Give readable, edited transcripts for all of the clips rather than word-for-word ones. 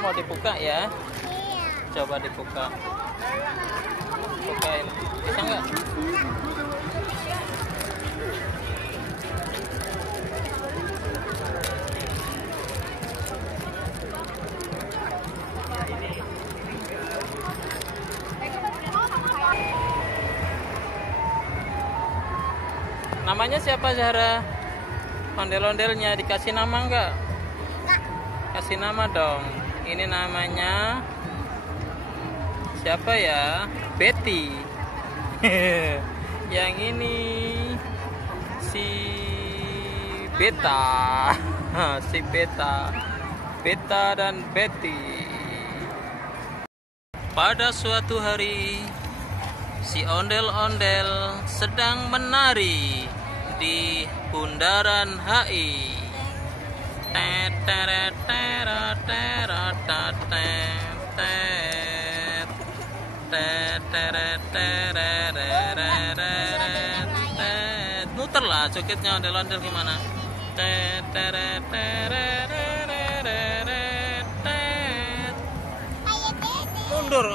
mau dibuka ya? Iya. Coba dibuka. Bukain. Bisa nggak? Namanya siapa, Zahra? Ondel-ondelnya dikasih nama nggak? Kasih nama dong. Ini namanya siapa ya? Betty. Yang ini si Beta. Si Beta. Beta dan Betty. Pada suatu hari, si ondel-ondel sedang menari di bundaran HI. Muter lah jogetnya ondel-ondel gimana? Mundur.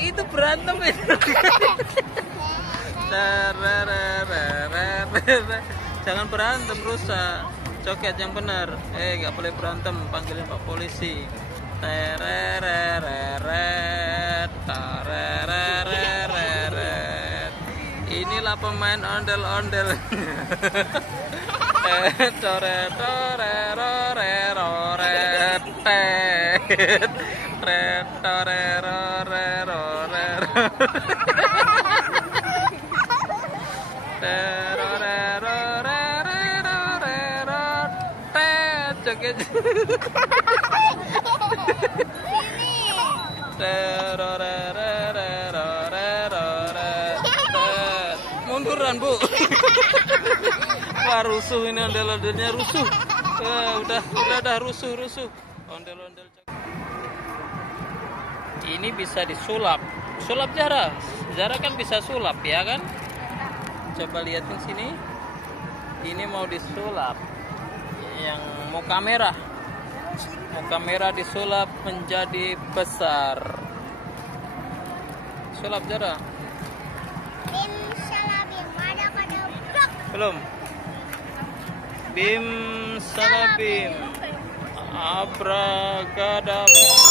Itu berantem itu. Jangan berantem, rusak. Coket yang benar. Nggak boleh berantem, panggilin Pak Polisi. Inilah pemain ondel-ondel. Munduran, Bu. Wah, rusuh ini ondel-ondelnya, rusuh. Udah rusuh. Ondel-ondel. Ini bisa disulap. Sulap Zahra. Zahra kan bisa sulap ya kan? Coba lihatin sini. Ini mau disulap. Yang muka merah disulap menjadi besar. Sulap Zahra. Bim salabim ada pada blok. Belum. Bim salabim. Abracadabra.